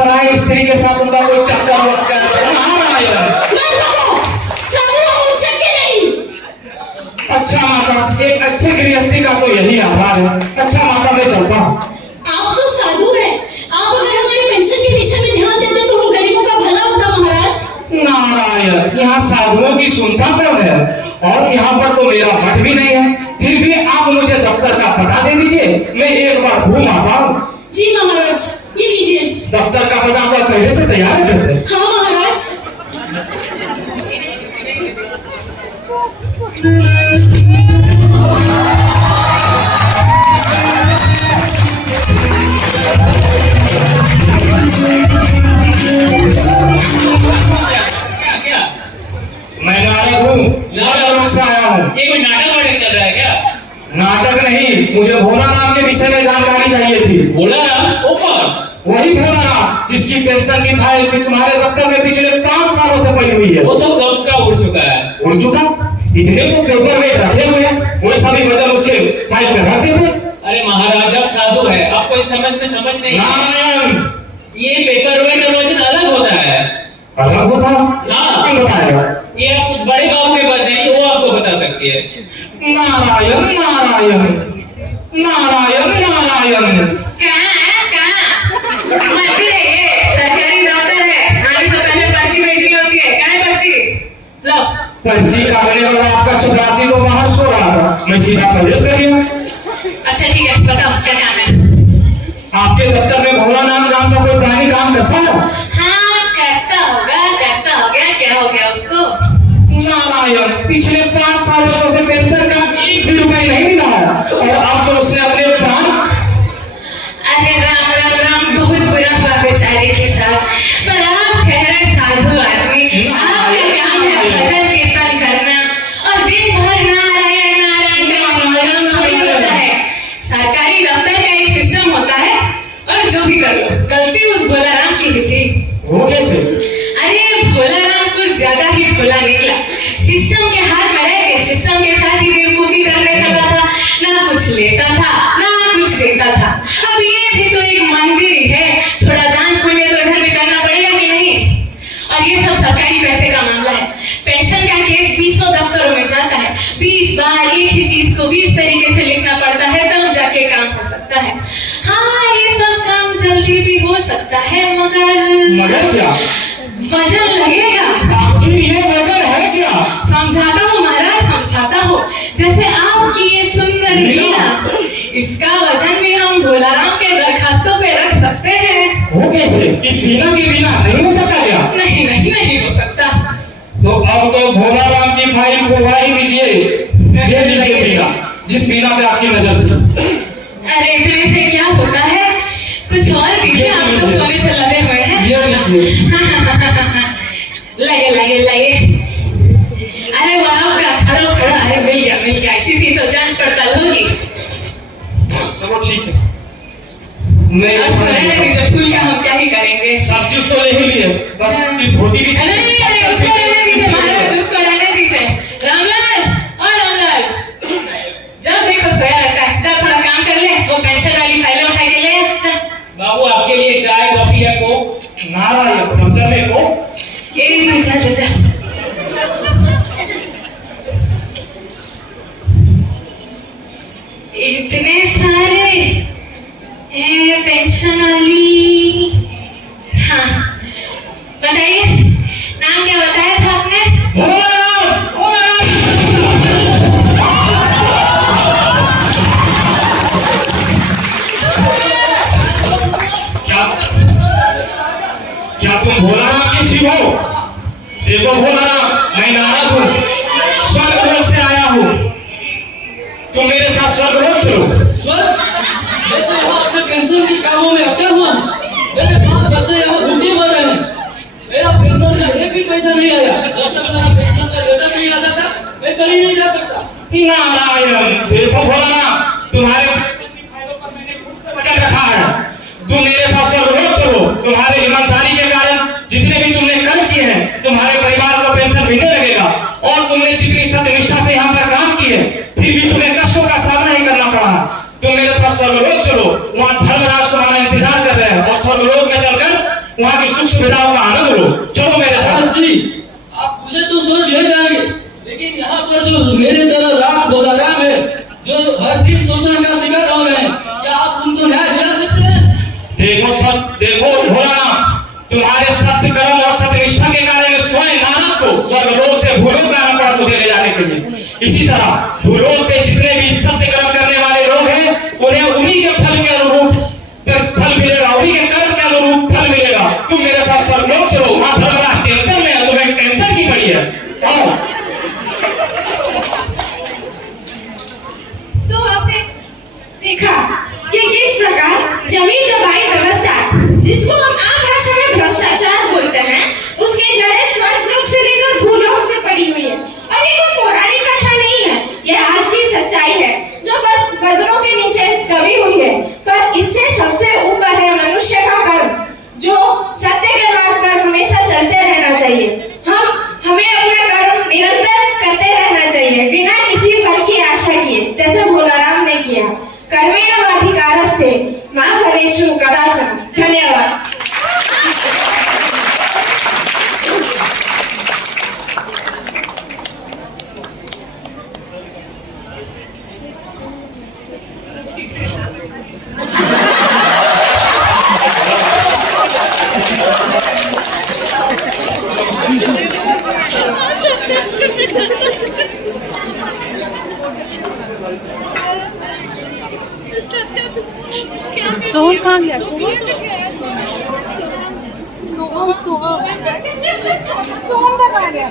पराई स्त्री के साथ उनका कोई चक्कर अच्छा माता, एक अच्छे गृहस्थी का तो यही आधार है। अच्छा माता, मैं चलता हूँ। आप तो साधु हैं। आप अगर हमारी पेंशन के विषय में ध्यान देते तो हम गरीबों का भला होता महाराज। नारायण, यहाँ साधुओं की सुनता कौन है? और यहाँ पर तो मेरा मठ भी नहीं है। फिर भी आप मुझे दफ्तर का पता दे दीजिए, मैं एक बार घूम आता हूँ। जी महाराज, ये लीजिए। दफ्तर का पता आप पहले से तैयार करते हैं? हाँ महाराज। मैं नारद हूँ, नारद से आया हूँ। ये कोई नाटक वाटक चल रहा है क्या? नाटक नहीं, मुझे भोला राम के विषय में जानकारी चाहिए थी। भोला राम? वो कौन? वही भोला राम जिसकी पेंशन की फाइल तुम्हारे दफ्तर में पिछले 5 सालों से पड़ी हुई है। वो तो कब का उड़ चुका है। उड़ चुका? इतने तो पेपर में रखे हुए हैं, वो सभी वजन उसके फाइल में रखे हुए। अरे महाराजा साधु है, आपको इस समझ नहीं। नारायण, ये पेपर वेट और वजन अलग होता है। अलग होता है? हाँ। क्यों बताएगा? ये आप उस बड़े बाबू के पास जाइए, वो आपको बता सकती है। नारायण नारायण नारायण नारायण। सरकारी दफ्तर है, आने से पहले पर्ची भेजनी होती है। क्या है पर्ची? लो। पर्ची काटने वाला आपका चपरासी तो बाहर सो रहा था, मैं सीधा प्रवेश कर गया। अच्छा ठीक है, बताओ क्या काम है? आपके दफ्तर में भोला नाम का कोई प्राणी काम करता है? हाँ करता होगा। क्या हो गया उसको? नारायण, पिछले 5 सालों से पेंशन का 1 भी रुपए नहीं मिला है, और अब तो उसने अपने प्राण। अरे राम राम राम, बहुत बुरा हुआ बेचारे के साथ। पर आप ठहरे साधु आदमी, आपका काम है भजन कीर्तन करना और दिन भर नारायण नारायण नारायण होता है। सरकारी दफ्तर का एक सिस्टम होता है, और जो भी कर लो, गलती उस भोला राम की ही थी। वो कैसे? अरे भोला राम कुछ ज्यादा ही भोला निकला। सिस्टम के हाथ में रह के सिस्टम के साथ ही बेवकूफी करने चला था। ना कुछ लेता था ना कुछ देता था। अब ये भी तो एक मंदिर ही है, थोड़ा दान पुण्य तो इधर भी करना पड़ेगा कि नहीं? और ये सब सरकारी पैसे का मामला है। पेंशन का केस 20 दफ्तरों में जाता है। 20 बार एक ही चीज को 20 तरीके से लिखना पड़ता है, तब जाके काम हो सकता है। हाँ, ये सब काम जल्दी भी हो सकता है, मगर क्या? वजन लगेगा। आखिर ये वजन है क्या? समझाता हूँ महाराज, समझाता हूँ। जैसे आपकी ये सुंदर वीणा, इसका वजन भी हम भोला राम के दरखास्तों पे रख सकते हैं। वो कैसे? इस वीणा की वीणा नहीं हो सकता क्या? नहीं हो सकता। तो अब तो भोला राम की फाइल खुलवा ही दीजिए, दे दीजिए वीणा, जिस वीणा पे आपकी नजर थी। अरे इतने से क्या होता है, कुछ और दीजिए, आप तो सोने से लगे हुए हैं। लगे। अरे वाह, खड़ा है, मिल गया। इसी तो जांच पड़ताल होगी। चलो ठीक है। मैं फूल का हम क्या ही करेंगे? सब चीज तो ले ही लिए, बस धोती भी। उसको रहने दीजिए महाराज, उसको रहने दीजिए। रामलाल, और रामलाल, जब देखो सोया रहता है, जब थोड़ा काम कर ले, वो पेंशन वाली फाइलें उठा के ले। बाबू आपके लिए चाय कॉफी या कोक? नारायण, दफ्तर में कोक? ये जा। इतने सारे पेंशन वाली। हाँ बताइए, नाम क्या बताया था आपने? भोला राम। क्या तुम भोला राम की जीव हो? देखो भोला राम, मैं नारद हूँ, स्वर्गलोक से आया हूँ। तुम मेरे साथ स्वर्गलोक चलो। मैं तो यहाँ अपने पेंशन के कामों में अटका हुआ हूँ। मेरे बाल बच्चे यहाँ भूखे मर रहे हैं। मेरा पेंशन का एक भी पैसा नहीं आया। जब तक मेरा पेंशन का लेटर नहीं आ जाता, मैं कहीं नहीं जा सकता। नारायण, देखो भोला राम, तुम्हारे वचन रखा है, तुम मेरे साथ स्वर्गलोक चलो। तुम्हारे ईमानदारी के कारण जितने भी तुमने कर्म किए हैं, तुम्हारे परिवार को पेंशन मिलने लगेगा। और तुमने जितनी सत्यनिष्ठा से यहाँ पर काम किए, फिर भी तुम्हें कष्टों का सामना ही करना पड़ा। तुम मेरे साथ स्वर्गलोक चलो, वहाँ धर्मराज तुम्हारा इंतजार कर रहे हैं, और स्वर्गलोक में चलकर वहाँ की सुख सुविधाओं का आनंद लो। चलो मेरे साथ। जी आप मुझे तो स्वर्ग ले जाएंगे, लेकिन यहाँ पर जो मेरे तरह लाख भोलाराम है जो हर दिन शोषण का शिकार हो रहे हैं, क्या आप उनको न्याय दिला सकते हैं? देखो भोलानाथ, तुम्हारे सत्य कर्म और सत्य निष्ठा के कारण स्वयं नारद को स्वर्गलोक से भूलोक आना पड़ा मुझे ले जाने के लिए। इसी तरह भूलोक पे जितने भी सत्य कर्म करने वाले लोग हैं उन्हें उन्हीं के फल के अनुरूप फल मिलेगा, उन्हीं के कर्म के अनुरूप फल मिलेगा। तुम मेरे साथ स्वर्गलोक चलो, वहां धर्मराज टेंशन में है, तुम्हें टेंशन की पड़ी है। तो आपने देखा कि किस प्रकार जमीन जमाई व्यवस्था, जिसको हम आम भाषा में भ्रष्टाचार बोलते हैं, उसके जड़ें स्वर्गलोक से लेकर भूलोक से पड़ी हुई है। और ये कोई पौराणिक कथा नहीं है, यह आज की सच्चाई है जो बस वज्रों के नीचे दबी हुई है। पर इससे सबसे ऊपर है मनुष्य का कर्म, जो सत्य के मार्ग पर हमेशा चलते रहना चाहिए। हमें अपना कर्म निरंतर करते रहना चाहिए बिना किसी फल की आशा किए, जैसे भोलाराम ने किया। कर्मेणाधिकारस्ते मा फलेषु कदाचन। धन्यवाद। सोहम कहाँ गया? सोहम कहाँ गया?